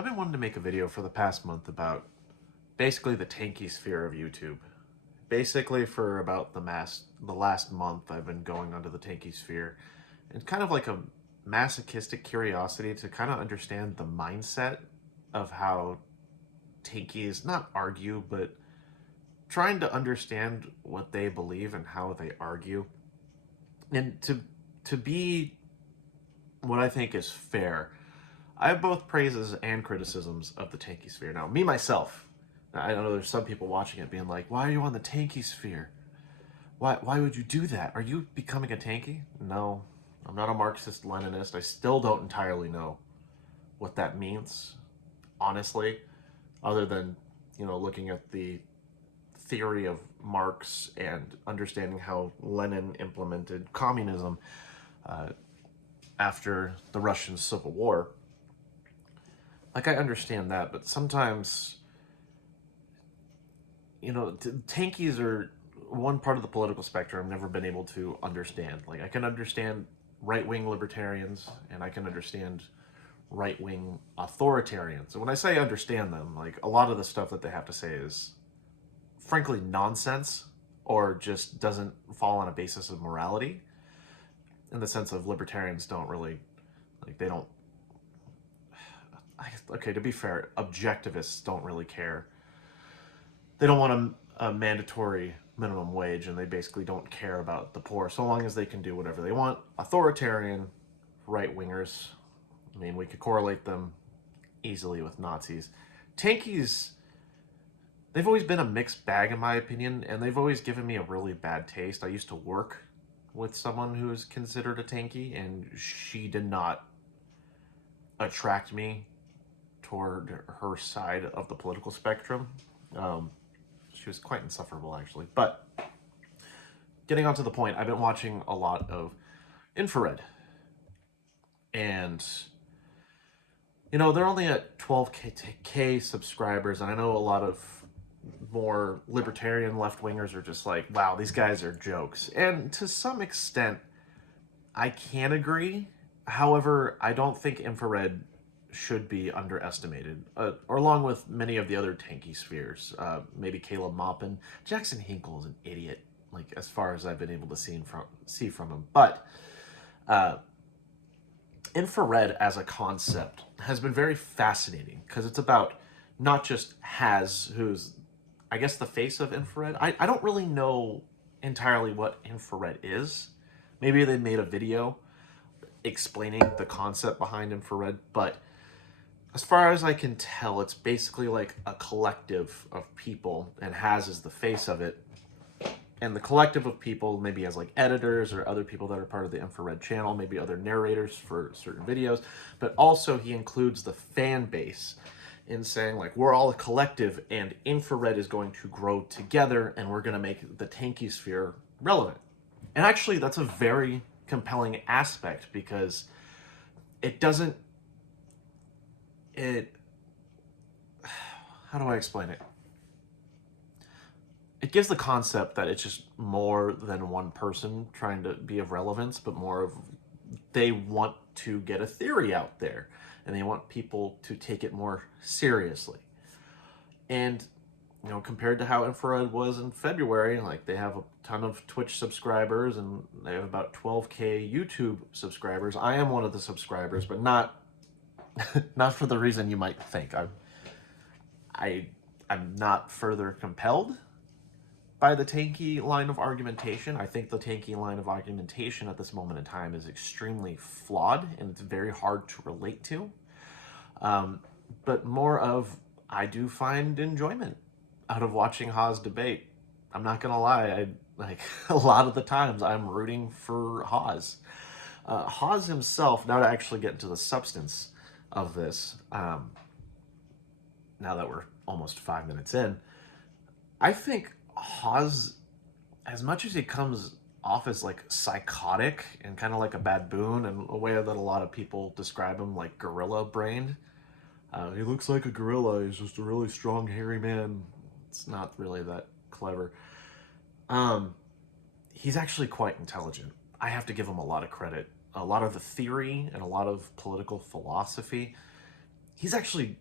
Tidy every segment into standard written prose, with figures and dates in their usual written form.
I've been wanting to make a video for the past month about basically the Tankie-Sphere of YouTube. Basically, for about the last month, I've been going onto the Tankie-Sphere, and kind of like a masochistic curiosity to kind of understand the mindset of how Tankies not argue, but trying to understand what they believe and how they argue, and to be what I think is fair. I have both praises and criticisms of the Tankie-Sphere. Now, me myself, I know there's some people watching it being like, "Why are you on the Tankie-Sphere? Why would you do that? Are you becoming a tankie?" No, I'm not a Marxist Leninist. I still don't entirely know what that means, honestly, other than looking at the theory of Marx and understanding how Lenin implemented communism uh, after the Russian Civil War. Like, I understand that, but sometimes, tankies are one part of the political spectrum I've never been able to understand. Like, I can understand right-wing libertarians, and I can understand right-wing authoritarians. And when I say understand them, like, a lot of the stuff that they have to say is, frankly, nonsense, or just doesn't fall on a basis of morality, in the sense of libertarians don't really, like, they don't, okay, to be fair, objectivists don't really care. They don't want a mandatory minimum wage, and they basically don't care about the poor so long as they can do whatever they want. Authoritarian right-wingers, I mean, we could correlate them easily with Nazis. Tankies, they've always been a mixed bag in my opinion, and they've always given me a really bad taste. I used to work with someone who is considered a tankie, and she did not attract me toward her side of the political spectrum. She was quite insufferable, actually. But getting on to the point, I've been watching a lot of Infrared. And, they're only at 12K subscribers. And I know a lot of more libertarian left-wingers are just like, wow, these guys are jokes. And to some extent, I can agree. However, I don't think Infrared should be underestimated, or along with many of the other Tankie-Spheres. Maybe Caleb Maupin. Jackson Hinkle is an idiot, like, as far as I've been able to see from him. But Infrared as a concept has been very fascinating, because it's about not just Haz, who's, I guess, the face of Infrared. I don't really know entirely what Infrared is. Maybe they made a video explaining the concept behind Infrared, but as far as I can tell, it's basically like a collective of people, and Haz is the face of it. And the collective of people maybe has like editors or other people that are part of the Infrared channel, maybe other narrators for certain videos, but also he includes the fan base in saying, like, we're all a collective and Infrared is going to grow together and we're going to make the Tankie-Sphere relevant. And actually, that's a very compelling aspect, because it doesn't, how do I explain it? It gives the concept that it's just more than one person trying to be of relevance, but more of, they want to get a theory out there and they want people to take it more seriously. And, compared to how Infrared was in February, like, they have a ton of Twitch subscribers and they have about 12K YouTube subscribers. I am one of the subscribers, but not not for the reason you might think. I'm not further compelled by the tankie line of argumentation. I think the tankie line of argumentation at this moment in time is extremely flawed and it's very hard to relate to. But more of, I do find enjoyment out of watching Haz debate. I'm not gonna lie, a lot of the times I'm rooting for Haz. Haz himself, now to actually get into the substance of this, now that we're almost 5 minutes in, I think Haz, as much as he comes off as like psychotic and kind of like a baboon, and a way that a lot of people describe him, like gorilla brained. He looks like a gorilla. He's just a really strong, hairy man. It's not really that clever. He's actually quite intelligent. I have to give him a lot of credit. A lot of the theory and a lot of political philosophy, he's actually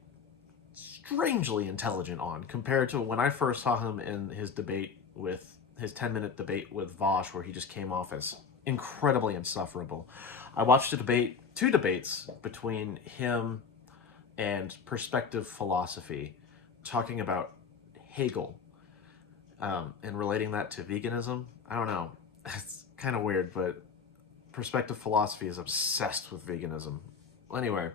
strangely intelligent on, compared to when I first saw him in his debate with his 10-minute debate with Vosh, where he just came off as incredibly insufferable. I watched two debates between him and Perspective Philosophy, talking about Hegel, and relating that to veganism. I don't know. It's kind of weird, but Perspective Philosophy is obsessed with veganism. Anyway,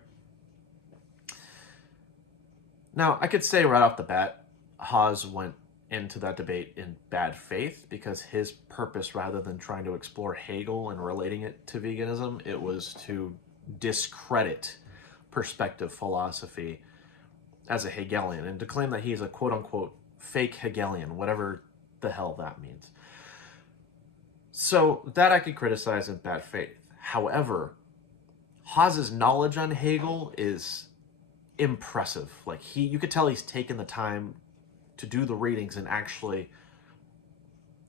now I could say right off the bat, Haas went into that debate in bad faith, because his purpose, rather than trying to explore Hegel and relating it to veganism, it was to discredit Perspective Philosophy as a Hegelian, and to claim that he's a quote-unquote fake Hegelian, whatever the hell that means. So that I could criticize in bad faith. However, Haas's knowledge on Hegel is impressive. Like, you could tell he's taken the time to do the readings and actually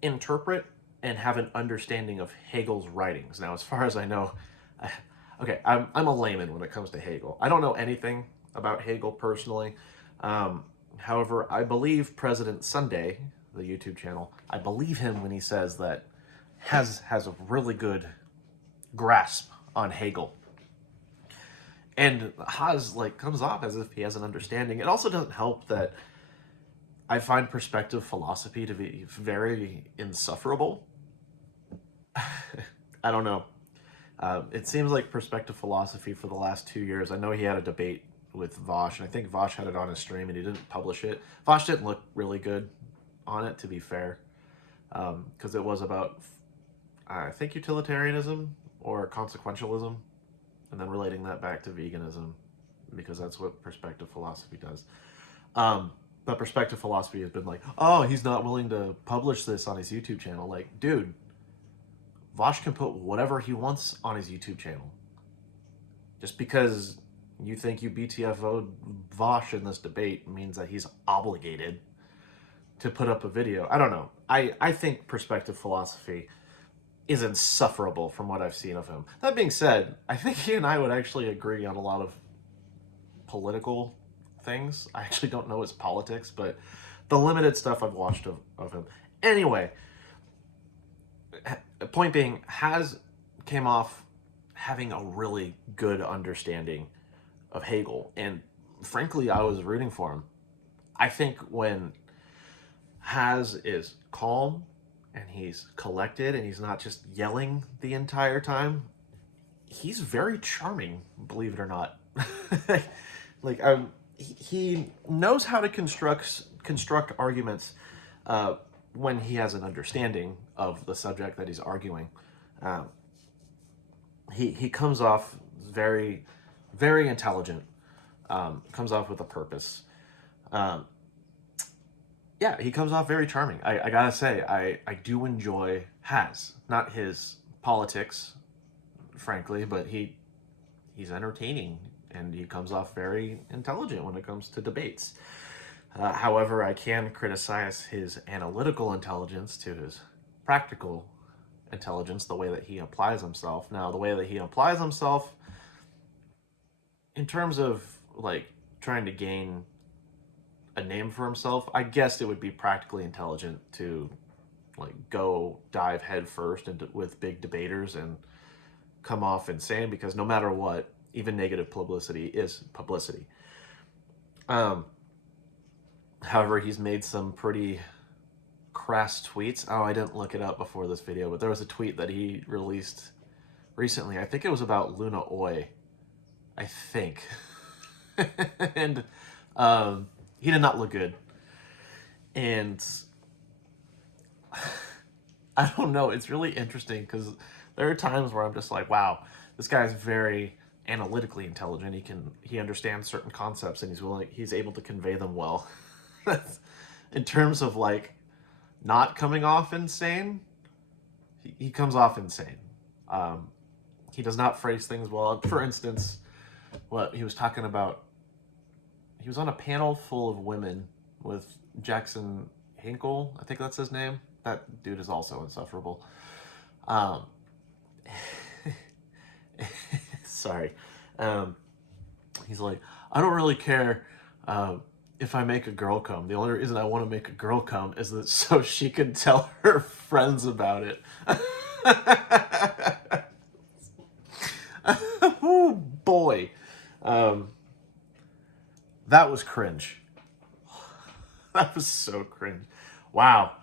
interpret and have an understanding of Hegel's writings. Now, as far as I know, I'm a layman when it comes to Hegel. I don't know anything about Hegel personally. However, I believe President Sunday, the YouTube channel, I believe him when he says that has a really good grasp on Hegel. And Haas comes off as if he has an understanding. It also doesn't help that I find Perspective Philosophy to be very insufferable. I don't know. It seems like Perspective Philosophy for the last 2 years, I know he had a debate with Vosh, and I think Vosh had it on his stream and he didn't publish it. Vosh didn't look really good on it, to be fair, because it was about, I think, utilitarianism or consequentialism, and then relating that back to veganism, because that's what Perspective Philosophy does. But Perspective Philosophy has been like, oh, he's not willing to publish this on his YouTube channel. Like, dude, Vosh can put whatever he wants on his YouTube channel. Just because you think you BTFO'd Vosh in this debate means that he's obligated to put up a video. I don't know. I think Perspective Philosophy is insufferable from what I've seen of him. That being said, I think he and I would actually agree on a lot of political things. I actually don't know his politics, but the limited stuff I've watched of him. Anyway, point being, Has came off having a really good understanding of Hegel, and frankly, I was rooting for him. I think when Has is calm and he's collected and he's not just yelling the entire time, he's very charming, believe it or not. He knows how to construct arguments when he has an understanding of the subject that he's arguing. He comes off very, very intelligent. Comes off with a purpose. Yeah, he comes off very charming. I gotta say, I do enjoy Has. Not his politics, frankly, but he's entertaining, and he comes off very intelligent when it comes to debates. However, I can criticize his analytical intelligence to his practical intelligence, the way that he applies himself. Now, the way that he applies himself, in terms of trying to gain a name for himself, I guess it would be practically intelligent to go dive head first with big debaters and come off insane, because no matter what, even negative publicity is publicity. However, he's made some pretty crass tweets. Oh, I didn't look it up before this video, but there was a tweet that he released recently. I think it was about Luna Oi, I think. And he did not look good. And I don't know, it's really interesting, because there are times where I'm just like, wow, this guy's very analytically intelligent. He understands certain concepts, and he's able to convey them well. In terms of not coming off insane, he comes off insane. He does not phrase things well. For instance, what he was talking about, he was on a panel full of women with Jackson Hinkle, I think that's his name. That dude is also insufferable. Sorry. He's like, I don't really care If I make a girl come, the only reason I want to make a girl come is that so she can tell her friends about it. Oh boy. Um, that was cringe. That was so cringe. Wow.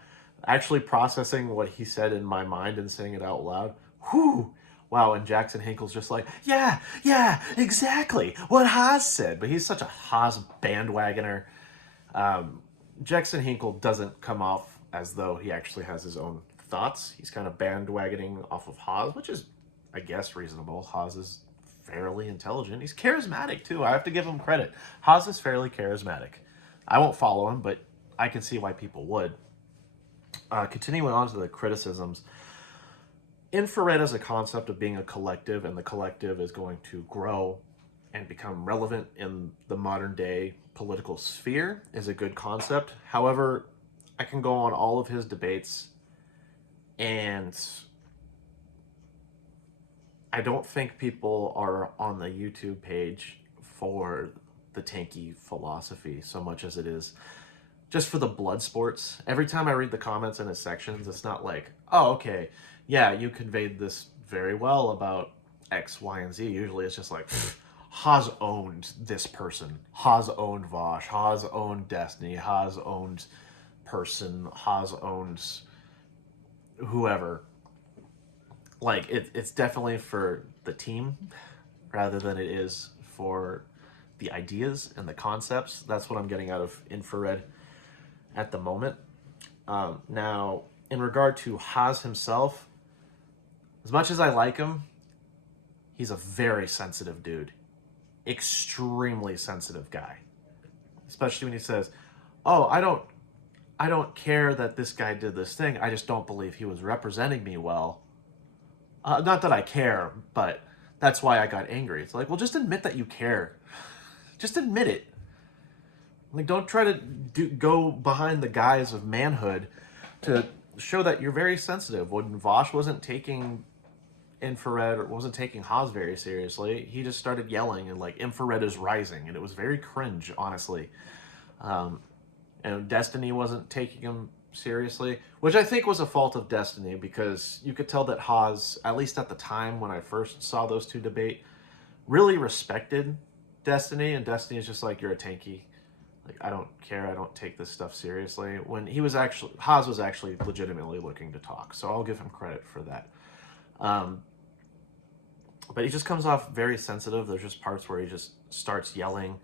Actually processing what he said in my mind and saying it out loud. Whew. Wow, and Jackson Hinkle's just like, yeah, exactly what Haas said. But he's such a Haas bandwagoner. Jackson Hinkle doesn't come off as though he actually has his own thoughts. He's kind of bandwagoning off of Haas, which is, I guess, reasonable. Haas is fairly intelligent. He's charismatic, too. I have to give him credit. Haas is fairly charismatic. I won't follow him, but I can see why people would. Continuing on to the criticisms, infrared as a concept of being a collective, and the collective is going to grow and become relevant in the modern day political sphere, is a good concept. However, I can go on all of his debates, and I don't think people are on the YouTube page for the tanky philosophy so much as it is just for the blood sports. Every time I read the comments in his sections, it's not like, oh, okay, yeah, you conveyed this very well about X, Y, and Z. Usually it's just like, Haas owned this person. Haas owned Vosh. Haas owned Destiny. Haas owned person. Haas owns whoever. Like, it's definitely for the team rather than it is for the ideas and the concepts. That's what I'm getting out of infrared at the moment. Now, in regard to Haas himself, as much as I like him, he's a very sensitive dude. Extremely sensitive guy. Especially when he says, oh, I don't care that this guy did this thing. I just don't believe he was representing me well. Not that I care, but that's why I got angry. It's like, well, just admit that you care. Just admit it. Like, don't try to go behind the guise of manhood to show that you're very sensitive. When Vosh wasn't taking infrared or wasn't taking Haas very seriously, he just started yelling and like, infrared is rising, and it was very cringe, honestly. And Destiny wasn't taking him seriously, which I think was a fault of Destiny, because you could tell that Haas, at least at the time when I first saw those two debate, really respected Destiny, and Destiny is just like, you're a tanky. Like, I don't care, I don't take this stuff seriously. When he was actually, Haas was actually legitimately looking to talk, so I'll give him credit for that. But he just comes off very sensitive. There's just parts where he just starts yelling,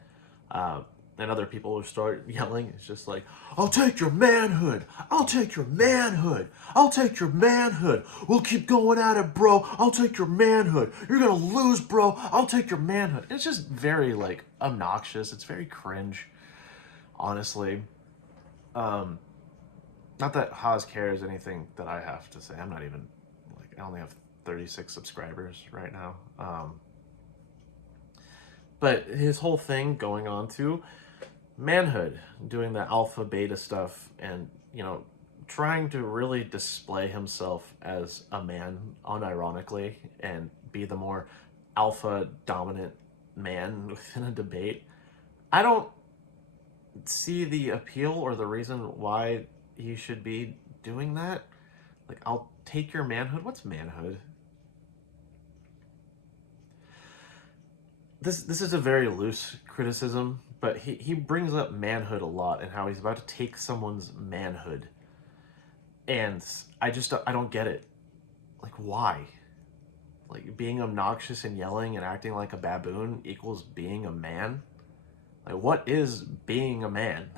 and other people will start yelling. It's just like, I'll take your manhood. I'll take your manhood. I'll take your manhood. We'll keep going at it, bro. I'll take your manhood. You're going to lose, bro. I'll take your manhood. It's just very, like, obnoxious. It's very cringe, honestly. Not that Haas cares anything that I have to say. I'm not even, like, I only have 36 subscribers right now. But his whole thing going on to manhood, doing the alpha beta stuff, and, you know, trying to really display himself as a man unironically and be the more alpha dominant man within a debate. I don't see the appeal or the reason why he should be doing that. Like, I'll take your manhood. What's manhood? This is a very loose criticism, but he brings up manhood a lot and how he's about to take someone's manhood. And I don't get it. Like, why? Like, being obnoxious and yelling and acting like a baboon equals being a man? Like, what is being a man?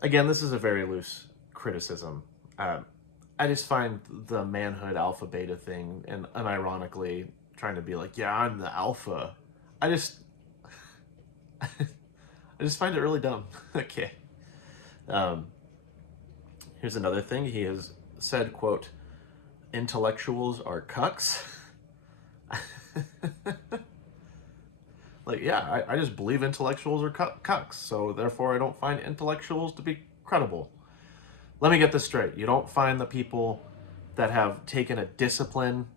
Again, this is a very loose criticism. I just find the manhood alpha beta thing, and unironically trying to be like, yeah, I'm the alpha. I just find it really dumb. Okay. Here's another thing. He has said, quote, intellectuals are cucks. Like, yeah, I just believe intellectuals are cucks, so therefore I don't find intellectuals to be credible. Let me get this straight. You don't find the people that have taken a discipline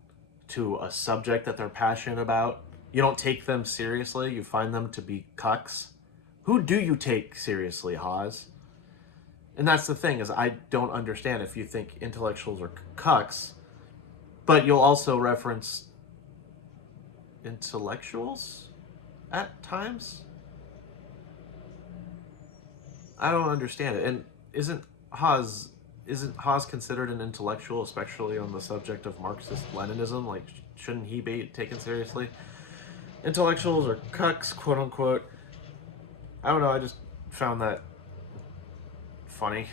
to a subject that they're passionate about, you don't take them seriously, you find them to be cucks. Who do you take seriously, Haas? And that's the thing, is I don't understand if you think intellectuals are cucks, but you'll also reference intellectuals at times. I don't understand it. And Haas isn't Haas considered an intellectual, especially on the subject of Marxist-Leninism? Like, shouldn't he be taken seriously? Intellectuals are cucks, quote unquote. I don't know. I just found that funny.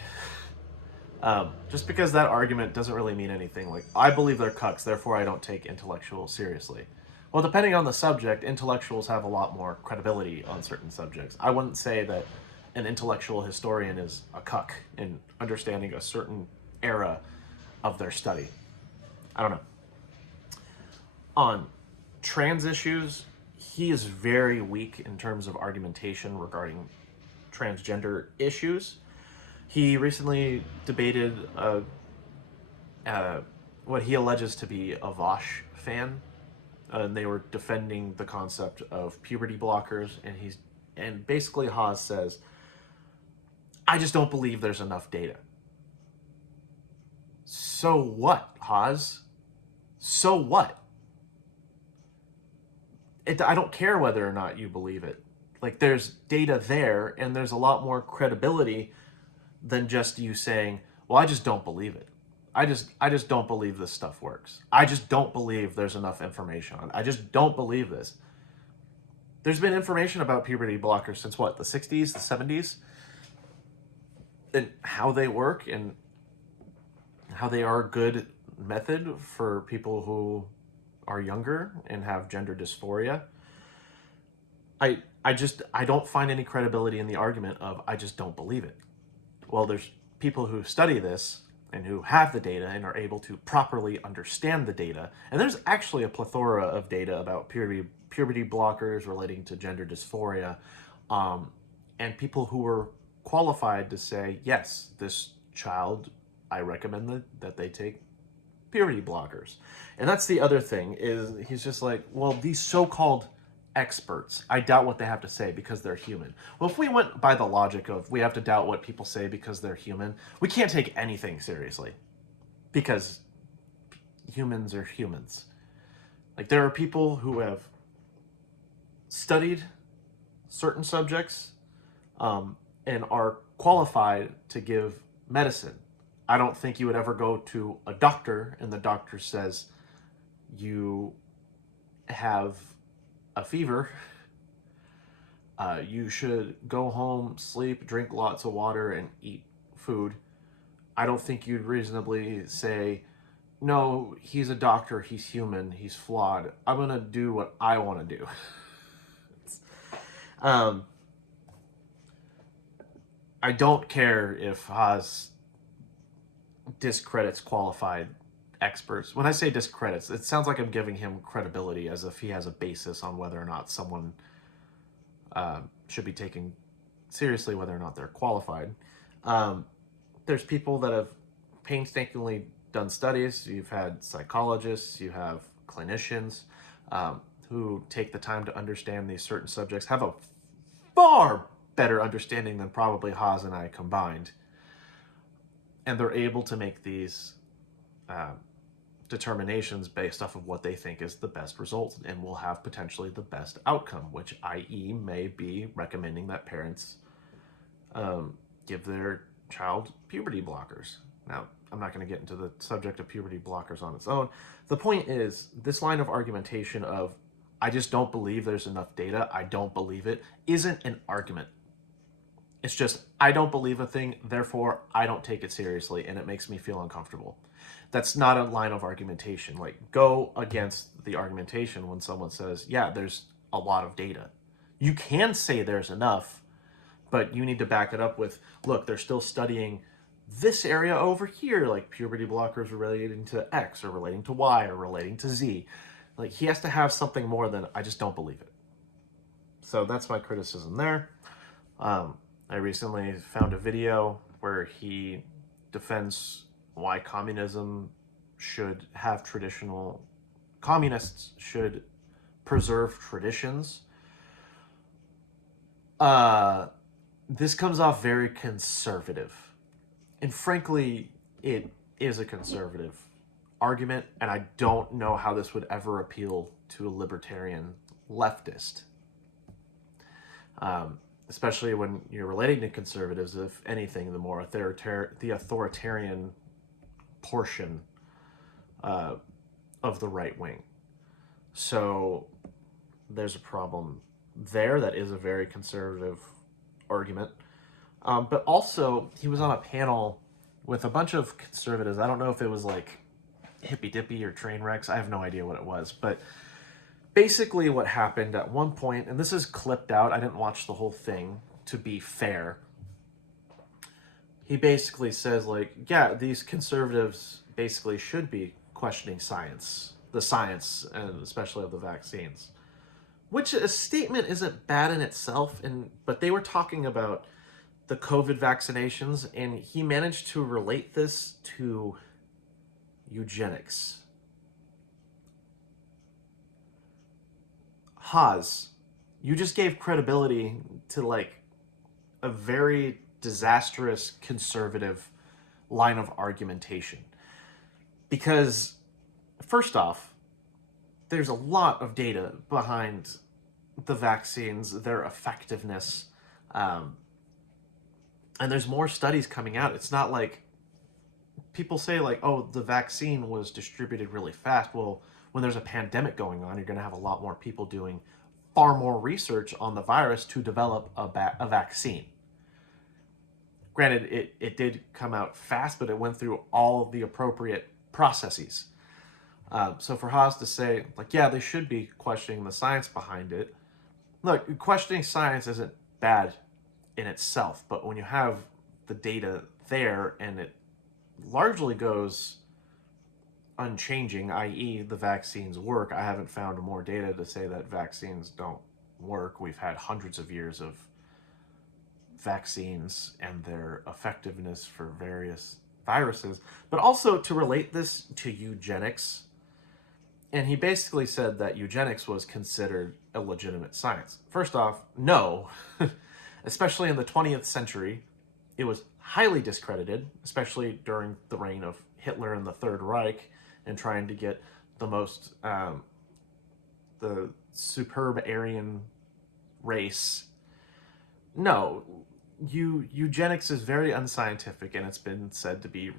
Just because that argument doesn't really mean anything. Like, I believe they're cucks, therefore I don't take intellectuals seriously. Well, depending on the subject, intellectuals have a lot more credibility on certain subjects. I wouldn't say that an intellectual historian is a cuck in understanding a certain era of their study. I don't know. On trans issues, he is very weak in terms of argumentation regarding transgender issues. He recently debated what he alleges to be a Vosh fan, and they were defending the concept of puberty blockers, and basically Haas says, I just don't believe there's enough data. So what, Haas? So what? I don't care whether or not you believe it. Like, there's data there, and there's a lot more credibility than just you saying, well, I just don't believe it. I just don't believe this stuff works. I just don't believe there's enough information on it. I just don't believe this. There's been information about puberty blockers since what, the 60s, the 70s? And how they work and how they are a good method for people who are younger and have gender dysphoria. I don't find any credibility in the argument of I just don't believe it. Well, there's people who study this and who have the data and are able to properly understand the data. And there's actually a plethora of data about puberty blockers relating to gender dysphoria, and people who were qualified to say, yes, this child, I recommend that they take puberty blockers. And that's the other thing, is he's just like, well, these so-called experts, I doubt what they have to say because they're human. Well, if we went by the logic of we have to doubt what people say because they're human, we can't take anything seriously because humans are humans. Like, there are people who have studied certain subjects and are qualified to give medicine. I don't think you would ever go to a doctor and the doctor says you have a fever, you should go home, sleep, drink lots of water, and eat food. I don't think you'd reasonably say, no, he's a doctor, he's human, he's flawed, I'm going to do what I want to do. I don't care if Haas discredits qualified experts. When I say discredits, it sounds like I'm giving him credibility as if he has a basis on whether or not someone should be taken seriously, whether or not they're qualified. There's people that have painstakingly done studies. You've had psychologists, you have clinicians who take the time to understand these certain subjects, have a far better understanding than probably Haas and I combined. And they're able to make these determinations based off of what they think is the best result and will have potentially the best outcome, which i.e. may be recommending that parents give their child puberty blockers. Now, I'm not going to get into the subject of puberty blockers on its own. The point is, this line of argumentation of, I just don't believe there's enough data, I don't believe it, isn't an argument. It's just, I don't believe a thing, therefore I don't take it seriously, and it makes me feel uncomfortable. That's not a line of argumentation. Like, go against the argumentation when someone says, yeah, there's a lot of data. You can say there's enough, but you need to back it up with, look, they're still studying this area over here, like puberty blockers relating to X, or relating to Y, or relating to Z. Like, he has to have something more than, I just don't believe it. So that's my criticism there. I recently found a video where he defends why communists should preserve traditions. This comes off very conservative. And frankly, it is a conservative argument, and I don't know how this would ever appeal to a libertarian leftist. Especially when you're relating to conservatives, if anything, the more authoritarian portion of the right wing. So there's a problem there. That is a very conservative argument. But also, he was on a panel with a bunch of conservatives. I don't know if it was like Hippy Dippy or Trainwrecks. I have no idea what it was. But basically what happened at one point, and this is clipped out, I didn't watch the whole thing, to be fair. He basically says, like, yeah, these conservatives basically should be questioning science, the science, and especially of the vaccines. Which a statement isn't bad in itself, but they were talking about the COVID vaccinations, and he managed to relate this to eugenics. Haas, you just gave credibility to like a very disastrous conservative line of argumentation. Because first off, there's a lot of data behind the vaccines, their effectiveness, and there's more studies coming out. It's not like people say like, oh, the vaccine was distributed really fast. Well, when there's a pandemic going on, you're going to have a lot more people doing far more research on the virus to develop a vaccine. Granted, it did come out fast, but it went through all of the appropriate processes. So for Haas to say, like, yeah, they should be questioning the science behind it. Look, questioning science isn't bad in itself, but when you have the data there and it largely goes unchanging, i.e. the vaccines work. I haven't found more data to say that vaccines don't work. We've had hundreds of years of vaccines and their effectiveness for various viruses, but also to relate this to eugenics. And he basically said that eugenics was considered a legitimate science. First off, no. Especially in the 20th century, it was highly discredited, especially during the reign of Hitler and the Third Reich, and trying to get the most, the superb Aryan race. No, eugenics is very unscientific, and it's been said to be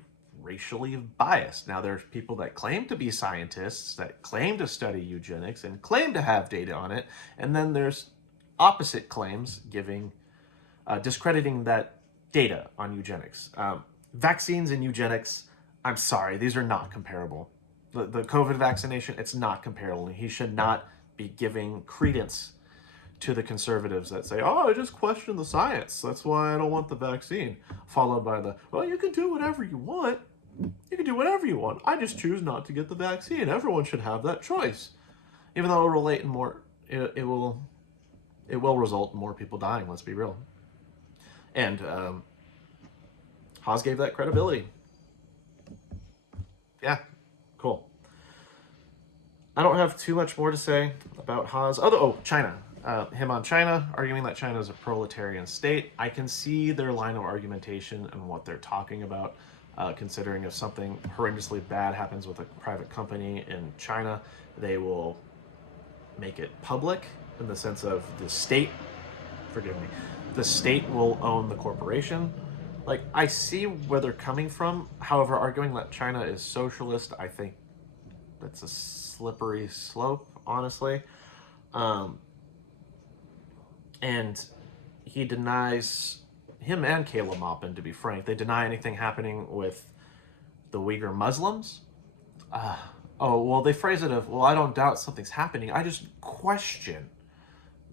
racially biased. Now, there's people that claim to be scientists, that claim to study eugenics, and claim to have data on it, and then there's opposite claims giving, discrediting that data on eugenics. Vaccines and eugenics, I'm sorry, these are not comparable. The COVID vaccination, it's not comparable. He should not be giving credence to the conservatives that say, oh, I just question the science, that's why I don't want the vaccine. Followed by the, well, you can do whatever you want. You can do whatever you want. I just choose not to get the vaccine. Everyone should have that choice. Even though it will relate in more, it will result in more people dying, let's be real. And Haas gave that credibility. Yeah, cool. I don't have too much more to say about Haas. China. Him on China, arguing that China is a proletarian state. I can see their line of argumentation and what they're talking about, considering if something horrendously bad happens with a private company in China, they will make it public in the sense of the state, the state will own the corporation. Like, I see where they're coming from. However, arguing that China is socialist, I think that's a slippery slope, honestly. And he denies, him and Kayla Maupin, to be frank, they deny anything happening with the Uyghur Muslims. They phrase it of, well, I don't doubt something's happening. I just question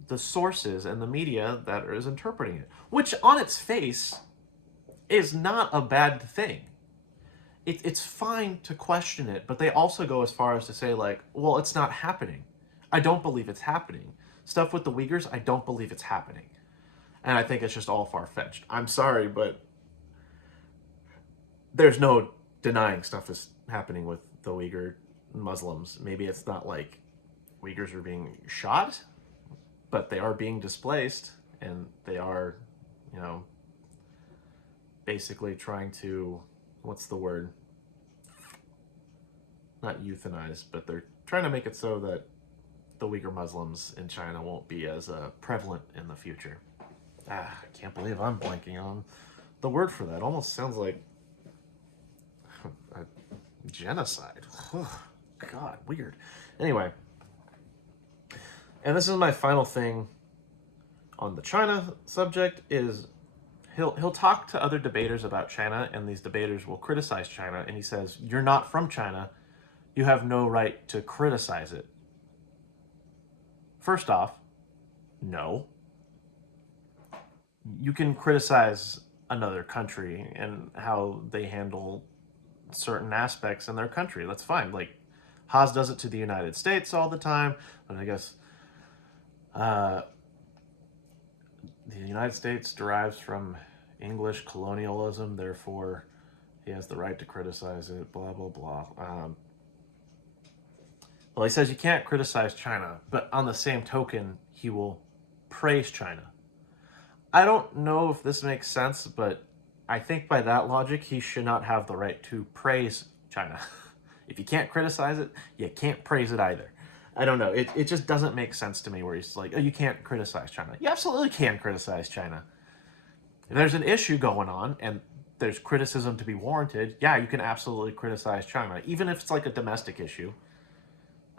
the sources and the media that is interpreting it, which on its face is not a bad thing. It's fine to question it, but they also go as far as to say, like, well, it's not happening. I don't believe it's happening. Stuff with the Uyghurs, I don't believe it's happening. And I think it's just all far-fetched. I'm sorry, but there's no denying stuff is happening with the Uyghur Muslims. Maybe it's not like Uyghurs are being shot, but they are being displaced, and they are, you know, basically trying to, what's the word? Not euthanize, but they're trying to make it so that the Uyghur Muslims in China won't be as prevalent in the future. I can't believe I'm blanking on the word for that. Almost sounds like a genocide. God, weird. Anyway, and this is my final thing on the China subject is he'll talk to other debaters about China, and these debaters will criticize China, and he says, "You're not from China. You have no right to criticize it." First off, no. You can criticize another country and how they handle certain aspects in their country. That's fine. Like, Haas does it to the United States all the time, but I guess the United States derives from English colonialism, therefore he has the right to criticize it, blah, blah, blah. Well, he says you can't criticize China, but on the same token, he will praise China. I don't know if this makes sense, but I think by that logic, he should not have the right to praise China. If you can't criticize it, you can't praise it either. I don't know. It just doesn't make sense to me where he's like, oh, you can't criticize China. You absolutely can criticize China. If there's an issue going on and there's criticism to be warranted, yeah, you can absolutely criticize China, even if it's like a domestic issue.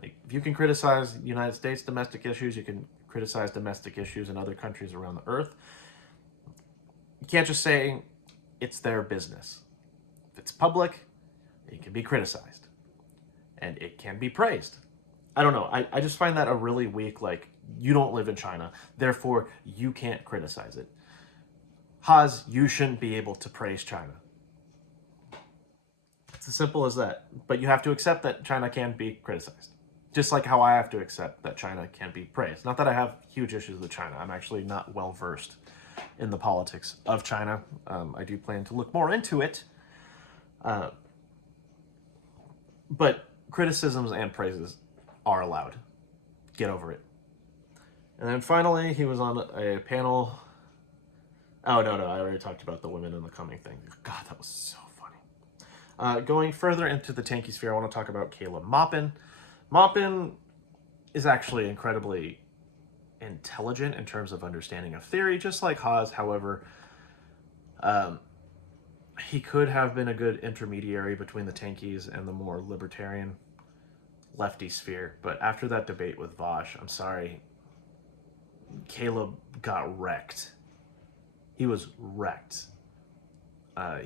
Like, if you can criticize the United States domestic issues, you can criticize domestic issues in other countries around the earth. You can't just say it's their business. If it's public, it can be criticized. And it can be praised. I don't know. I just find that a really weak, like, you don't live in China, therefore you can't criticize it. Haas, you shouldn't be able to praise China. It's as simple as that. But you have to accept that China can be criticized. Just like how I have to accept that China can be praised. Not that I have huge issues with China. I'm actually not well versed in the politics of China. I do plan to look more into it. But criticisms and praises are allowed. Get over it. And then finally, he was on a panel. Oh, no, I already talked about the women in the coming thing. God, that was so funny. Going further into the Tankie-Sphere, I want to talk about Caleb Maupin. Maupin is actually incredibly intelligent in terms of understanding of theory, just like Haas. However, he could have been a good intermediary between the Tankies and the more libertarian lefty sphere. But after that debate with Vosh, I'm sorry, Caleb got wrecked. He was wrecked.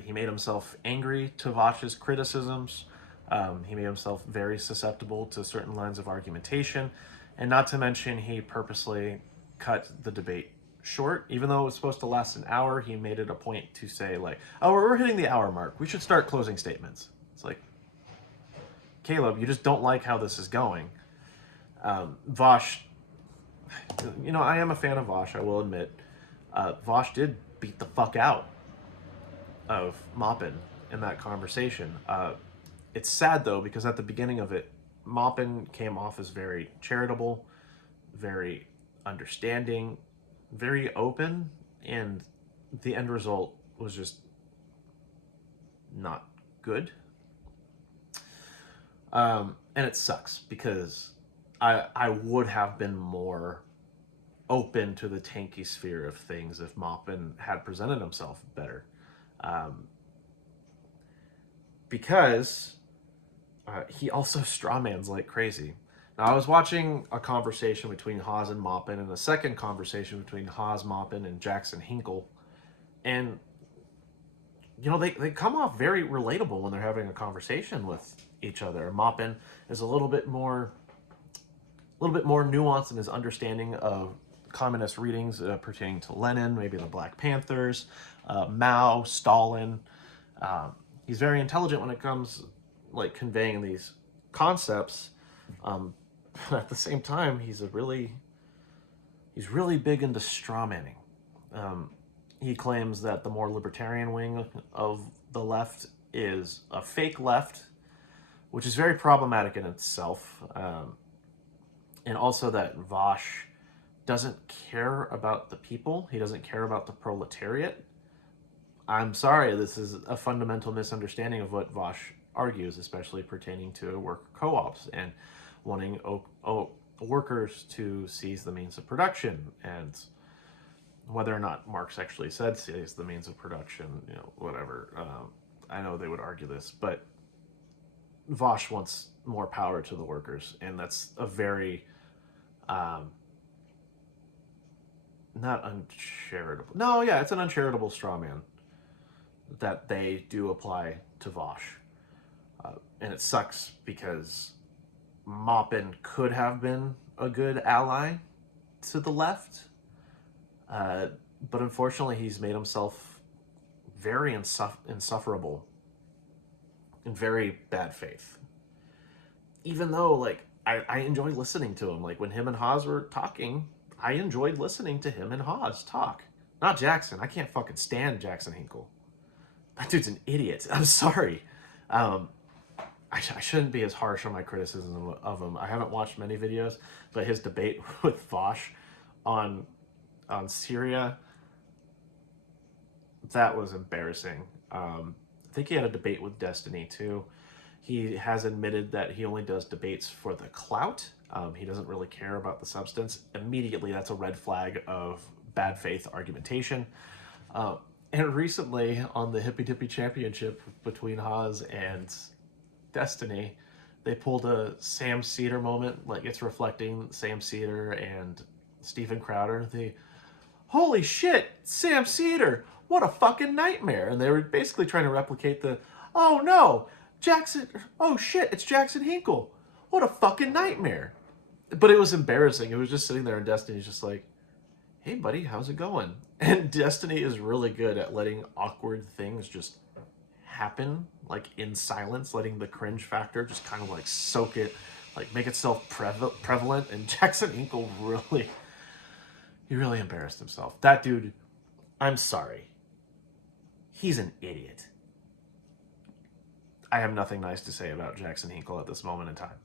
He made himself angry to Vosh's criticisms. He made himself very susceptible to certain lines of argumentation. And not to mention, he purposely cut the debate short. Even though it was supposed to last an hour, he made it a point to say, like, oh, we're hitting the hour mark. We should start closing statements. It's like, Caleb, you just don't like how this is going. Vosh, you know, I am a fan of Vosh, I will admit. Vosh did beat the fuck out of Maupin in that conversation. It's sad, though, because at the beginning of it, Maupin came off as very charitable, very understanding, very open, and the end result was just not good. And it sucks because I would have been more open to the Tankie-Sphere of things if Maupin had presented himself better. Because he also strawmans like crazy. Now, I was watching a conversation between Haas and Maupin and a second conversation between Haas, Maupin, and Jackson Hinkle. And, you know, they come off very relatable when they're having a conversation with each other. Maupin is a little bit more nuanced in his understanding of communist readings pertaining to Lenin, maybe the Black Panthers, Mao, Stalin. He's very intelligent when it comes, like, conveying these concepts. At the same time, he's really big into strawmanning. He claims that the more libertarian wing of the left is a fake left, which is very problematic in itself. And also that Vosh doesn't care about the people. He doesn't care about the proletariat. I'm sorry, this is a fundamental misunderstanding of what Vosh argues, especially pertaining to worker co-ops and wanting workers to seize the means of production, and whether or not Marx actually said seize the means of production, whatever. I know they would argue this, but Vosh wants more power to the workers, and that's a very not uncharitable. No, yeah, it's an uncharitable straw man that they do apply to Vosh. And it sucks because Maupin could have been a good ally to the left, but unfortunately he's made himself very insufferable in very bad faith. Even though, like, I enjoy listening to him. Like, when him and Haas were talking, I enjoyed listening to him and Haas talk. Not Jackson. I can't fucking stand Jackson Hinkle. That dude's an idiot. I'm sorry. I shouldn't be as harsh on my criticism of him. I haven't watched many videos, but his debate with Vosh on Syria, that was embarrassing. I think he had a debate with Destiny too. He has admitted that he only does debates for the clout. He doesn't really care about the substance. Immediately, that's a red flag of bad faith argumentation. And recently, on the Hippy Dippy Championship between Haas and Destiny, they pulled a Sam Cedar moment. Like, it's reflecting Sam Cedar and Steven Crowder. Holy shit, Sam Cedar, what a fucking nightmare. And they were basically trying to replicate oh no, Jackson, oh shit, it's Jackson Hinkle. What a fucking nightmare. But it was embarrassing. It was just sitting there, and Destiny's just like, hey buddy, how's it going? And Destiny is really good at letting awkward things just happen, like in silence, letting the cringe factor just kind of like soak it, like make itself prevalent. And Jackson Hinkle he really embarrassed himself. That dude, I'm sorry, he's an idiot. I have nothing nice to say about Jackson Hinkle at this moment in time.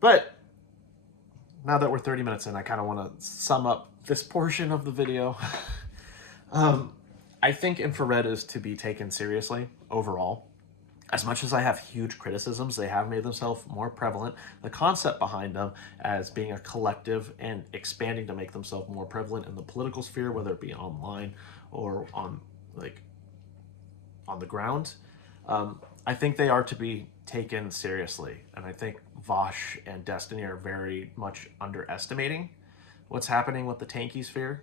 But now that we're 30 minutes in, I kind of want to sum up this portion of the video. I think infrared is to be taken seriously overall. As much as I have huge criticisms, they have made themselves more prevalent. The concept behind them as being a collective and expanding to make themselves more prevalent in the political sphere, whether it be online or on the ground, I think they are to be taken seriously. And I think Vosh and Destiny are very much underestimating what's happening with the Tankie-Sphere.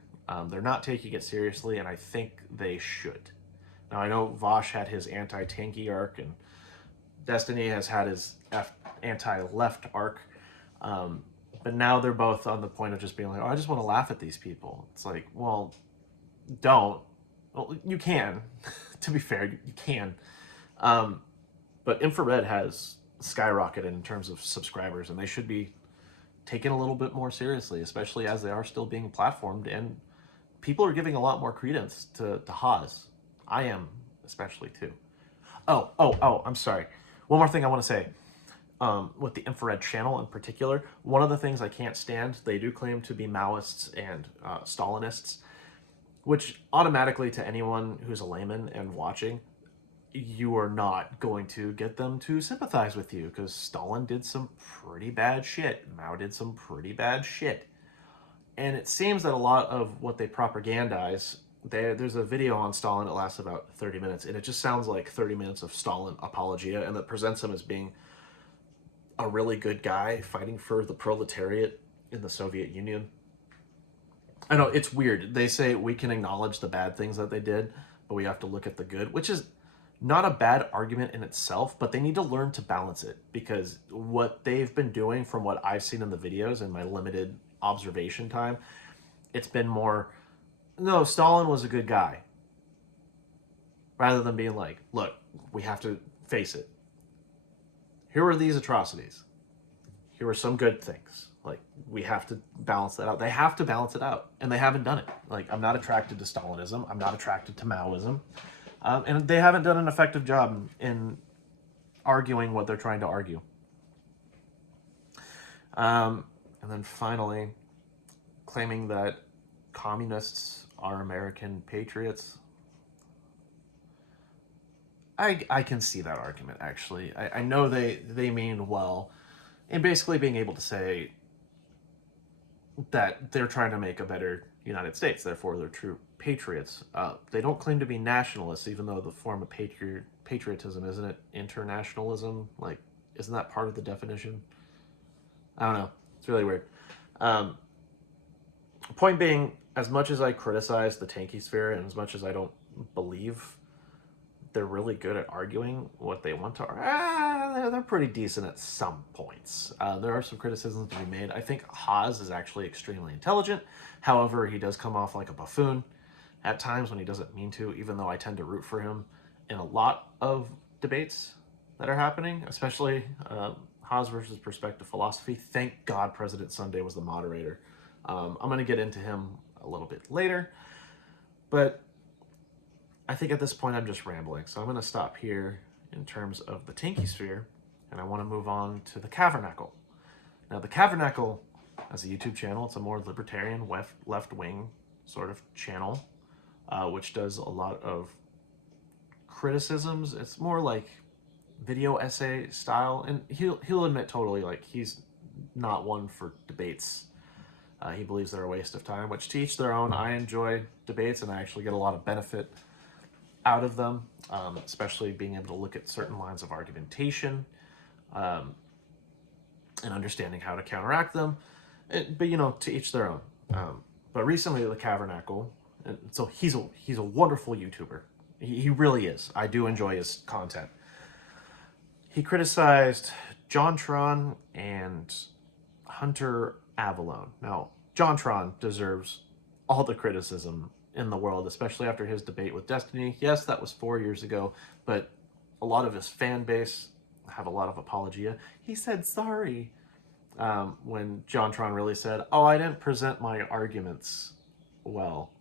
They're not taking it seriously, and I think they should. Now, I know Vosh had his anti-tanky arc, and Destiny has had his anti-left arc. But now they're both on the point of just being like, oh, I just want to laugh at these people. It's like, well, don't. Well, you can. To be fair, you can. But infrared has skyrocketed in terms of subscribers, and they should be taken a little bit more seriously, especially as they are still being platformed, and people are giving a lot more credence to Haas. I am, especially, too. Oh, I'm sorry. One more thing I want to say. With the infrared channel in particular, one of the things I can't stand, they do claim to be Maoists and Stalinists, which automatically, to anyone who's a layman and watching, you are not going to get them to sympathize with you, because Stalin did some pretty bad shit. Mao did some pretty bad shit. And it seems that a lot of what they propagandize, there's a video on Stalin that lasts about 30 minutes, and it just sounds like 30 minutes of Stalin apologia, and that presents him as being a really good guy fighting for the proletariat in the Soviet Union. I know, it's weird. They say we can acknowledge the bad things that they did, but we have to look at the good, which is not a bad argument in itself, but they need to learn to balance it, because what they've been doing, from what I've seen in the videos and my limited observation time, it's been more, no, Stalin was a good guy, rather than being like, look, we have to face it. Here are these atrocities. Here are some good things. Like, we have to balance that out. They have to balance it out, and they haven't done it. Like, I'm not attracted to Stalinism. I'm not attracted to Maoism. And they haven't done an effective job in arguing what they're trying to argue. And then finally, claiming that communists are American patriots. I can see that argument, actually. I know they mean well, and basically being able to say that they're trying to make a better United States, therefore they're true patriots. They don't claim to be nationalists, even though the form of patriotism, isn't it internationalism? Like, isn't that part of the definition? I don't know. It's really weird. Um, Point being, as much as I criticize the Tankie-Sphere and as much as I don't believe they're really good at arguing what they want to, they're pretty decent at some points. There are some criticisms to be made. I think Haas is actually extremely intelligent. However, he does come off like a buffoon at times when he doesn't mean to, even though I tend to root for him in a lot of debates that are happening, especially Haas versus perspective philosophy. Thank God President Sunday was the moderator. I'm going to get into him a little bit later, but I think at this point I'm just rambling, so I'm going to stop here in terms of the Tankie-Sphere, and I want to move on to the Kavernackle. Now, the Kavernackle, as a YouTube channel, it's a more libertarian, left-wing sort of channel, which does a lot of criticisms. It's more like video essay style, and he'll admit totally, like, he's not one for debates. He believes they're a waste of time, which to each their own. I enjoy debates, and I actually get a lot of benefit out of them, especially being able to look at certain lines of argumentation and understanding how to counteract them. But, you know, to each their own. But recently, the Kavernackle, and so he's a wonderful YouTuber. He really is. I do enjoy his content. He criticized JonTron and Hunter Avilone. Now, JonTron deserves all the criticism in the world, especially after his debate with Destiny. Yes, that was 4 years ago, but a lot of his fan base have a lot of apologia. He said sorry when JonTron really said, "Oh, I didn't present my arguments well."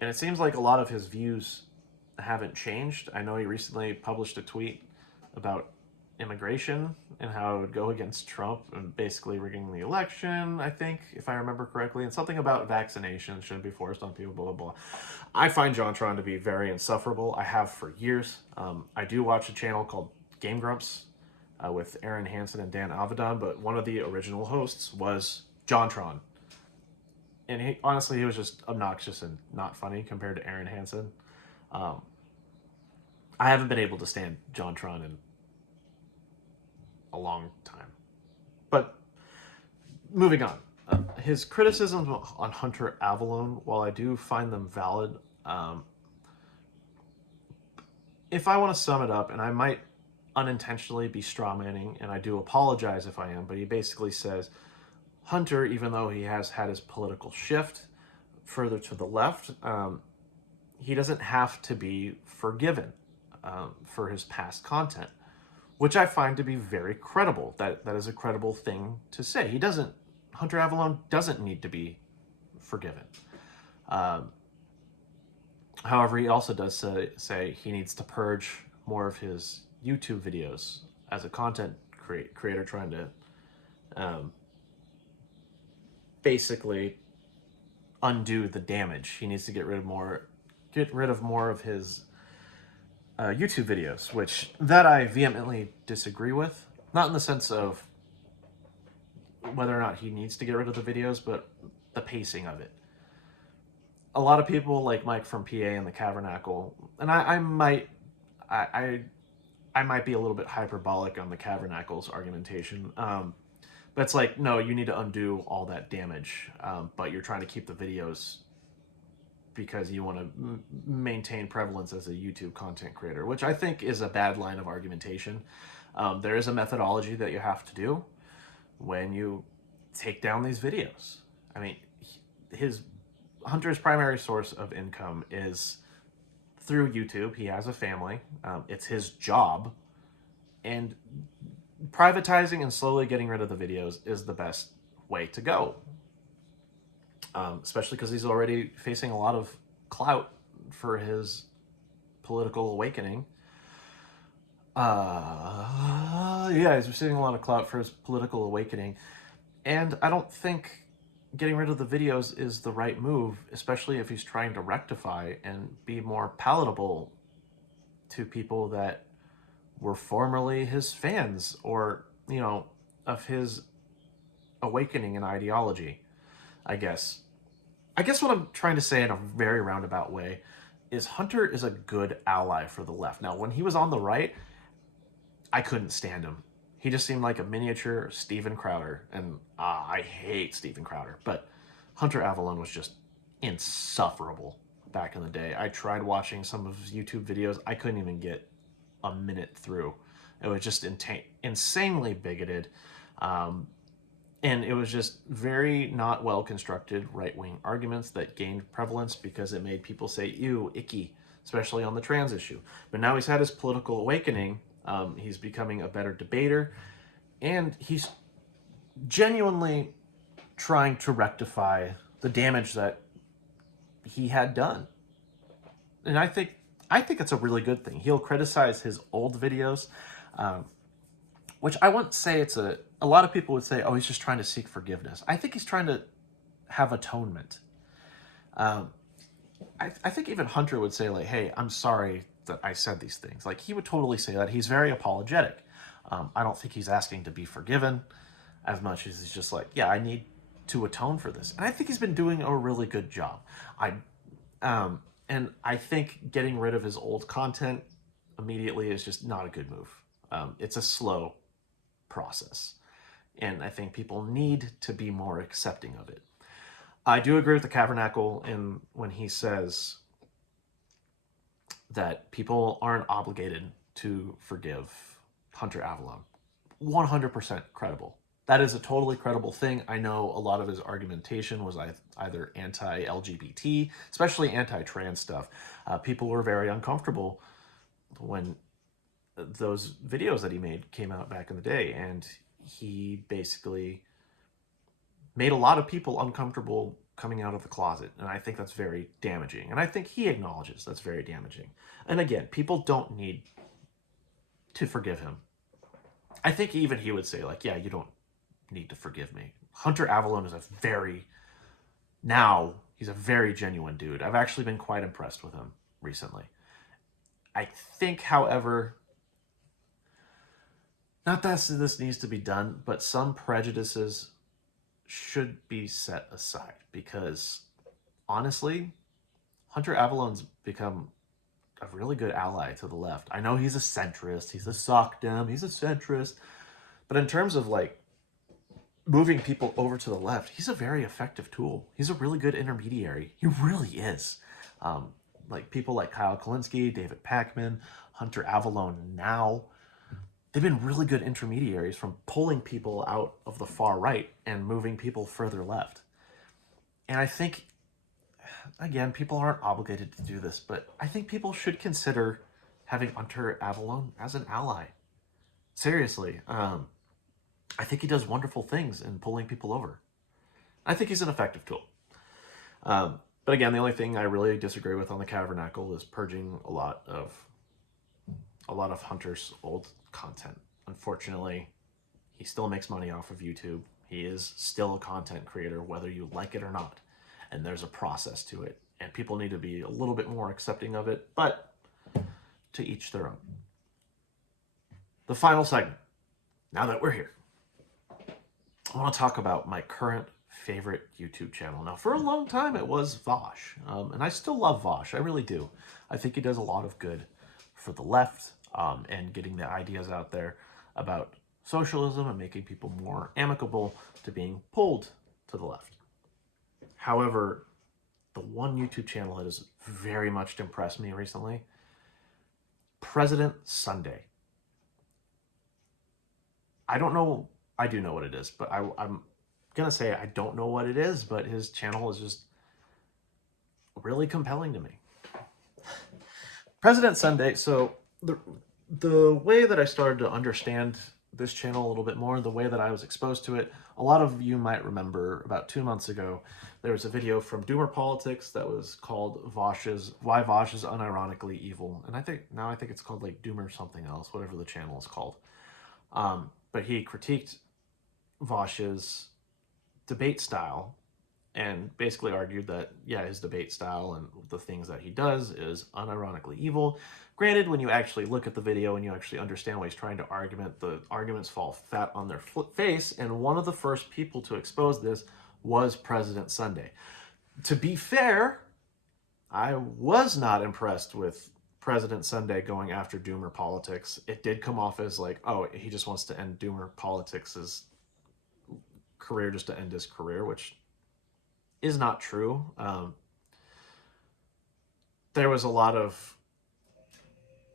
And it seems like a lot of his views haven't changed. I know he recently published a tweet about immigration and how it would go against Trump and basically rigging the election, I think, if I remember correctly, and something about vaccinations shouldn't be forced on people, blah, blah, blah. I find JonTron to be very insufferable. I have for years. I do watch a channel called Game Grumps with Aaron Hansen and Dan Avedon, but one of the original hosts was JonTron. And he was just obnoxious and not funny compared to Aaron Hansen. I haven't been able to stand JonTron in a long time. But moving on. His criticisms on Hunter Avilone, while I do find them valid, if I want to sum it up, and I might unintentionally be strawmanning, and I do apologize if I am, but he basically says, Hunter, even though he has had his political shift further to the left, he doesn't have to be forgiven for his past content, which I find to be very credible. That is a credible thing to say. Hunter Avilone doesn't need to be forgiven. However, he also does say he needs to purge more of his YouTube videos as a content creator trying to basically undo the damage. He needs to get rid of more of his YouTube videos, which I vehemently disagree with. Not in the sense of whether or not he needs to get rid of the videos, but the pacing of it. A lot of people like Mike from PA and the Kavernackle, and I might be a little bit hyperbolic on the Kavernackle's argumentation, but it's like, no, you need to undo all that damage, but you're trying to keep the videos because you want to maintain prevalence as a YouTube content creator, which I think is a bad line of argumentation. There is a methodology that you have to do when you take down these videos. I mean, Hunter's primary source of income is through YouTube. He has a family. It's his job. And privatizing and slowly getting rid of the videos is the best way to go. Especially because he's already facing a lot of clout for his political awakening. He's receiving a lot of clout for his political awakening. And I don't think getting rid of the videos is the right move, especially if he's trying to rectify and be more palatable to people that were formerly his fans, or, you know, of his awakening in ideology, I guess. I guess what I'm trying to say in a very roundabout way is Hunter is a good ally for the left. Now, when he was on the right, I couldn't stand him. He just seemed like a miniature Steven Crowder, and I hate Steven Crowder. But Hunter Avilone was just insufferable back in the day. I tried watching some of his YouTube videos. I couldn't even get a minute through. It was just insanely bigoted. And it was just very not well constructed right-wing arguments that gained prevalence because it made people say, ew, icky, especially on the trans issue. But now he's had his political awakening. He's becoming a better debater, and he's genuinely trying to rectify the damage that he had done. And I think it's a really good thing. He'll criticize his old videos, which I wouldn't say it's a lot of people would say, oh, he's just trying to seek forgiveness. I think he's trying to have atonement. I think even Hunter would say, like, hey, I'm sorry that I said these things. Like, he would totally say that. He's very apologetic. I don't think he's asking to be forgiven as much as he's just like, yeah, I need to atone for this. And I think he's been doing a really good job. And I think getting rid of his old content immediately is just not a good move. It's a slow process. And I think people need to be more accepting of it. I do agree with the Kavernackle when he says that people aren't obligated to forgive Hunter Avilone. 100% credible. That is a totally credible thing. I know a lot of his argumentation was either anti-LGBT, especially anti-trans stuff. People were very uncomfortable when those videos that he made came out back in the day, and he basically made a lot of people uncomfortable coming out of the closet, and I think that's very damaging. And I think he acknowledges that's very damaging. And again, people don't need to forgive him. I think even he would say, like, yeah, you don't need to forgive me. Hunter Avilone is he's a very genuine dude. I've actually been quite impressed with him recently. I think, however, not that this needs to be done, but some prejudices should be set aside, because honestly, Hunter Avilone's become a really good ally to the left. I know he's a centrist, he's a sockdem, he's a centrist, but in terms of like moving people over to the left, he's a very effective tool. He's a really good intermediary. He really is. Like people like Kyle Kalinske, David Pakman, Hunter Avilone now, they've been really good intermediaries from pulling people out of the far right and moving people further left. And I think, again, people aren't obligated to do this, but I think people should consider having Hunter Avilone as an ally. Seriously. I think he does wonderful things in pulling people over. I think he's an effective tool. But again, the only thing I really disagree with on the Kavernackle is purging a lot of Hunter's old content. Unfortunately, he still makes money off of YouTube. He is still a content creator, whether you like it or not. And there's a process to it. And people need to be a little bit more accepting of it, but to each their own. The final segment, now that we're here, I want to talk about my current favorite YouTube channel. Now, for a long time, it was Vosh. And I still love Vosh. I really do. I think he does a lot of good for the left and getting the ideas out there about socialism and making people more amicable to being pulled to the left. However, the one YouTube channel that has very much impressed me recently, President Sunday. I don't know, I do know what it is, but I'm going to say I don't know what it is, but his channel is just really compelling to me. President Sunday, so the way that I started to understand this channel a little bit more, the way that I was exposed to it, a lot of you might remember about 2 months ago, there was a video from Doomer Politics that was called Why Vosh is Unironically Evil. And I think it's called like Doomer something else, whatever the channel is called. But he critiqued Vosh's debate style and basically argued that, yeah, his debate style and the things that he does is unironically evil. Granted, when you actually look at the video and you actually understand what he's trying to argument, the arguments fall flat on their face, and one of the first people to expose this was President Sunday. To be fair, I was not impressed with President Sunday going after Doomer politics. It did come off as like, oh, he just wants to end Doomer politics' career just to end his career, which is not true. There was a lot of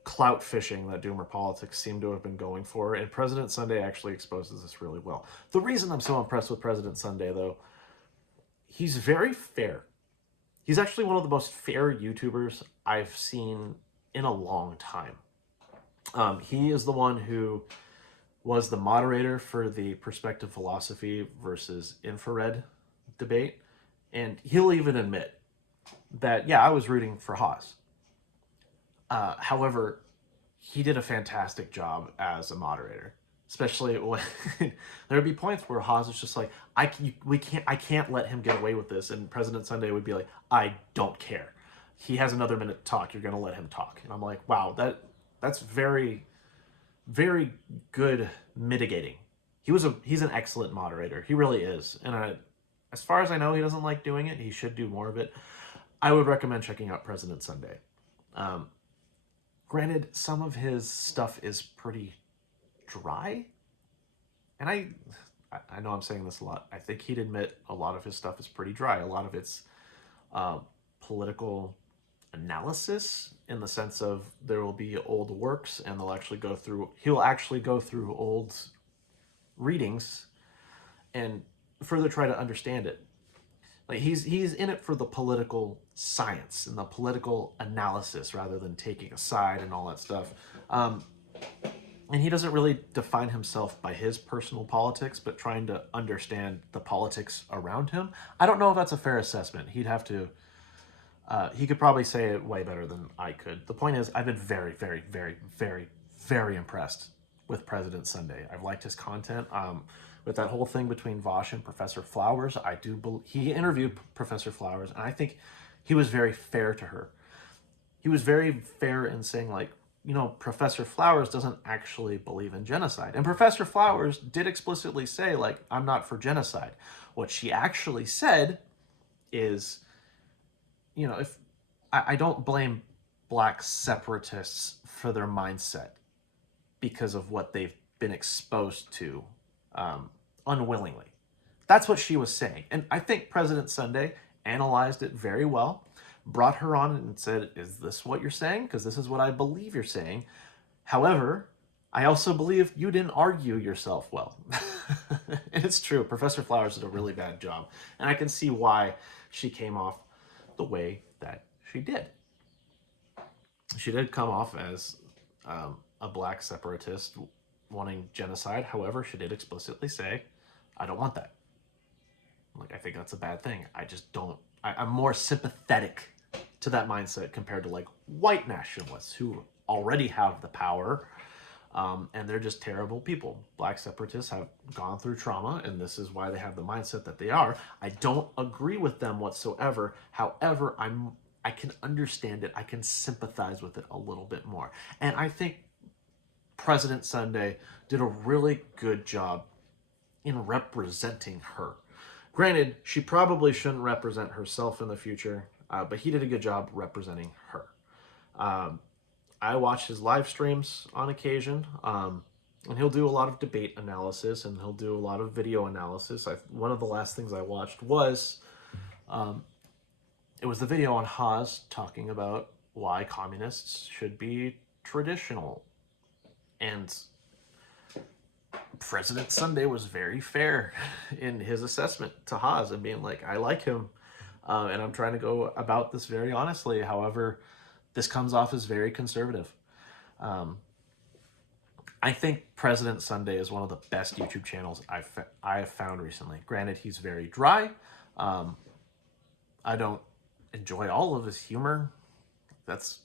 clout fishing that Doomer politics seemed to have been going for, and President Sunday actually exposes this really well. The reason I'm so impressed with President Sunday, though, he's very fair. He's actually one of the most fair YouTubers I've seen in a long time. He is the one who was the moderator for the perspective philosophy versus infrared debate. And he'll even admit that, yeah, I was rooting for Haas. However, he did a fantastic job as a moderator, especially when there'd be points where Haas is just like, I can't let him get away with this. And President Sunday would be like, I don't care. He has another minute to talk. You're going to let him talk. And I'm like, wow, that's very, very good mitigating. He's an excellent moderator. He really is. And as far as I know, he doesn't like doing it. He should do more of it. I would recommend checking out President Sunday. Granted, some of his stuff is pretty dry. And I know I'm saying this a lot. I think he'd admit a lot of his stuff is pretty dry. A lot of it's political analysis, in the sense of there will be old works and he'll actually go through old readings and further try to understand it. Like he's in it for the political science and the political analysis rather than taking a side and all that stuff. And he doesn't really define himself by his personal politics, but trying to understand the politics around him. I don't know if that's a fair assessment. He'd have to he could probably say it way better than I could. The point is, I've been very, very, very, very, very impressed with President Sunday. I've liked his content. With that whole thing between Vosh and Professor Flowers, I do believe he interviewed Professor Flowers, and I think he was very fair to her. He was very fair in saying, like, you know, Professor Flowers doesn't actually believe in genocide. And Professor Flowers did explicitly say, like, I'm not for genocide. What she actually said is, you know, if I don't blame black separatists for their mindset because of what they've been exposed to unwillingly. That's what she was saying. And I think President Sunday analyzed it very well, brought her on and said, is this what you're saying? Because this is what I believe you're saying. However, I also believe you didn't argue yourself well. And it's true. Professor Flowers did a really bad job. And I can see why she came off the way that she did. She did come off as a black separatist wanting genocide. However, she did explicitly say, I don't want that. Like, I think that's a bad thing. I just don't. I'm more sympathetic to that mindset compared to, like, white nationalists who already have the power, and they're just terrible people. Black separatists have gone through trauma, and this is why they have the mindset that they are. I don't agree with them whatsoever. However, I can understand it. I can sympathize with it a little bit more. And I think President Sunday did a really good job in representing her. Granted, she probably shouldn't represent herself in the future, but he did a good job representing her. I watch his live streams on occasion, and he'll do a lot of debate analysis, and he'll do a lot of video analysis. One of the last things I watched was, it was the video on Haas talking about why communists should be traditional. And President Sunday was very fair in his assessment to Haas and being like, I like him, and I'm trying to go about this very honestly. However, this comes off as very conservative. I think President Sunday is one of the best YouTube channels I have found recently. Granted, he's very dry. I don't enjoy all of his humor. That's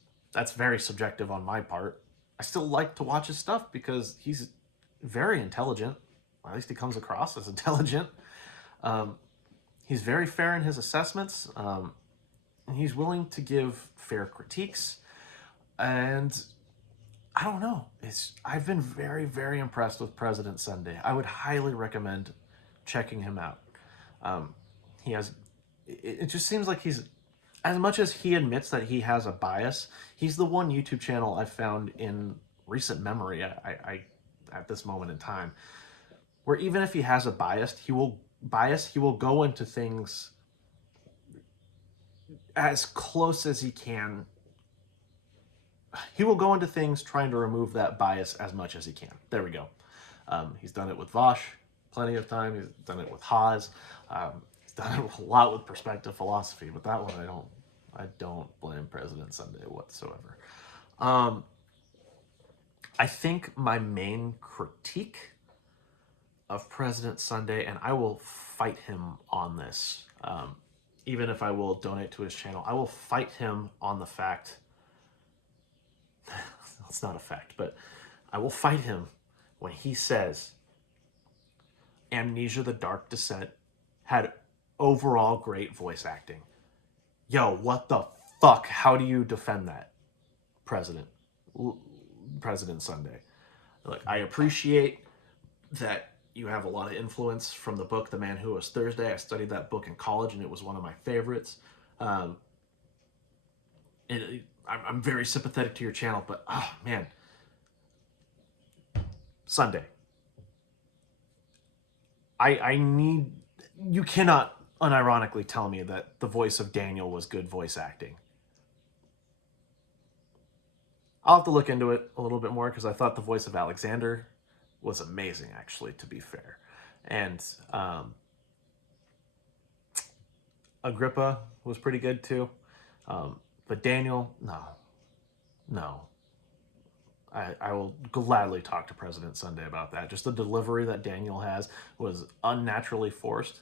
very subjective on my part. I still like to watch his stuff because he's very intelligent. At least he comes across as intelligent. He's very fair in his assessments. And he's willing to give fair critiques. And I don't know. I've been very, very impressed with President Sunday. I would highly recommend checking him out. He has. It just seems like he's, as much as he admits that he has a bias, he's the one YouTube channel I've found in recent memory. I at this moment in time, where even if he has a bias, he will go into things as close as he can. He will go into things trying to remove that bias as much as he can. There we go. He's done it with Vosh plenty of time. He's done it with Haas. He's done it a lot with perspective philosophy, but that one I don't blame President Sunday whatsoever. I think my main critique of President Sunday, and I will fight him on this, even if I will donate to his channel, I will fight him on the fact, it's not a fact, but I will fight him when he says Amnesia: The Dark Descent had overall great voice acting. Yo, what the fuck? How do you defend that, President Sunday? Like, I appreciate that you have a lot of influence from the book The Man Who Was Thursday. I studied that book in college, and it was one of my favorites. I'm very sympathetic to your channel, but oh man, Sunday. I need, you cannot unironically tell me that the voice of Daniel was good voice acting. I'll have to look into it a little bit more, because I thought the voice of Alexander was amazing, actually, to be fair. And Agrippa was pretty good too. But Daniel, no. I will gladly talk to President Sunday about that. Just the delivery that Daniel has was unnaturally forced.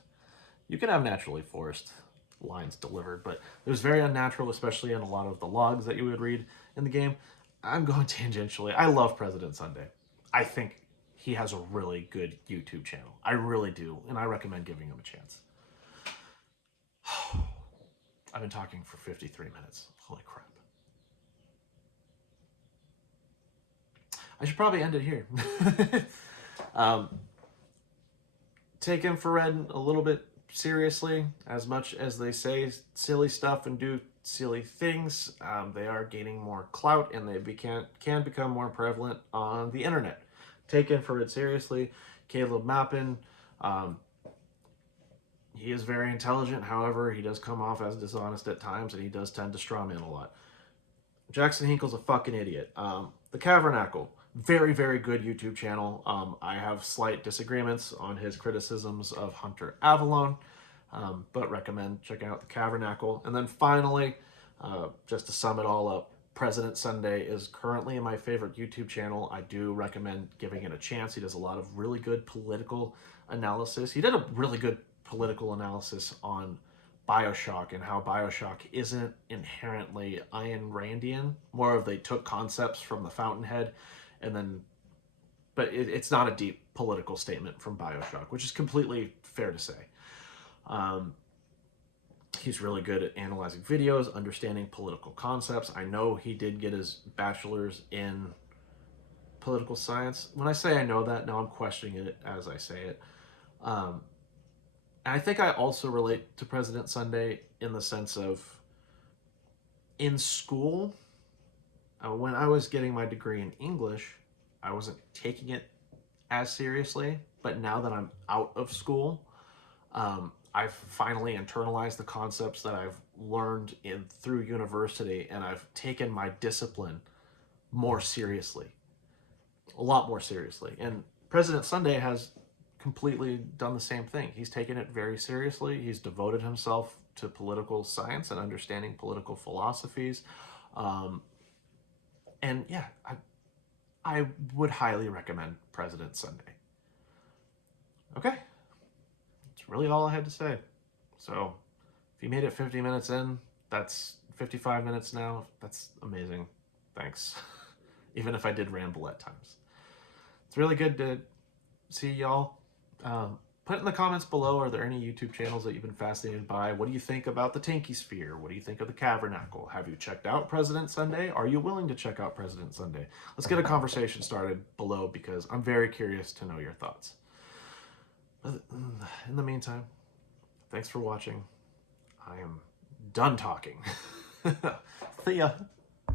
You can have naturally forced lines delivered, but it was very unnatural, especially in a lot of the logs that you would read in the game. I'm going tangentially. I love President Sunday. I think he has a really good YouTube channel. I really do, and I recommend giving him a chance. I've been talking for 53 minutes. Holy crap. I should probably end it here. Take infrared a little bit seriously, as much as they say silly stuff and do silly things. They are gaining more clout, and they can become more prevalent on the internet. Take infrared seriously. Caleb Mappin, he is very intelligent. However, he does come off as dishonest at times, and he does tend to strawman a lot. Jackson Hinkle's a fucking idiot. The Kavernackle, very, very good YouTube channel. I have slight disagreements on his criticisms of Hunter Avilone, but recommend checking out the Kavernackle. And then finally, just to sum it all up, President Sunday is currently my favorite YouTube channel. I do recommend giving it a chance. He does a lot of really good political analysis. He did a really good political analysis on BioShock and how BioShock isn't inherently Ayn Randian. More of they took concepts from the Fountainhead, and then, but it's not a deep political statement from BioShock, which is completely fair to say. He's really good at analyzing videos, understanding political concepts. I know he did get his bachelor's in political science. When I say I know that, now I'm questioning it as I say it. And I think I also relate to President Sunday in the sense of, in school, when I was getting my degree in English, I wasn't taking it as seriously. But now that I'm out of school, I've finally internalized the concepts that I've learned through university, and I've taken my discipline more seriously, a lot more seriously. And President Sunday has completely done the same thing. He's taken it very seriously. He's devoted himself to political science and understanding political philosophies. And yeah, I would highly recommend President Sunday. Okay. That's really all I had to say. So if you made it 50 minutes in, that's 55 minutes now. That's amazing. Thanks. Even if I did ramble at times. It's really good to see y'all. Put in the comments below, are there any YouTube channels that you've been fascinated by? What do you think about the Tankie-Sphere? What do you think of the Kavernackle? Have you checked out President Sunday? Are you willing to check out President Sunday? Let's get a conversation started below because I'm very curious to know your thoughts. In the meantime, thanks for watching. I am done talking. See ya.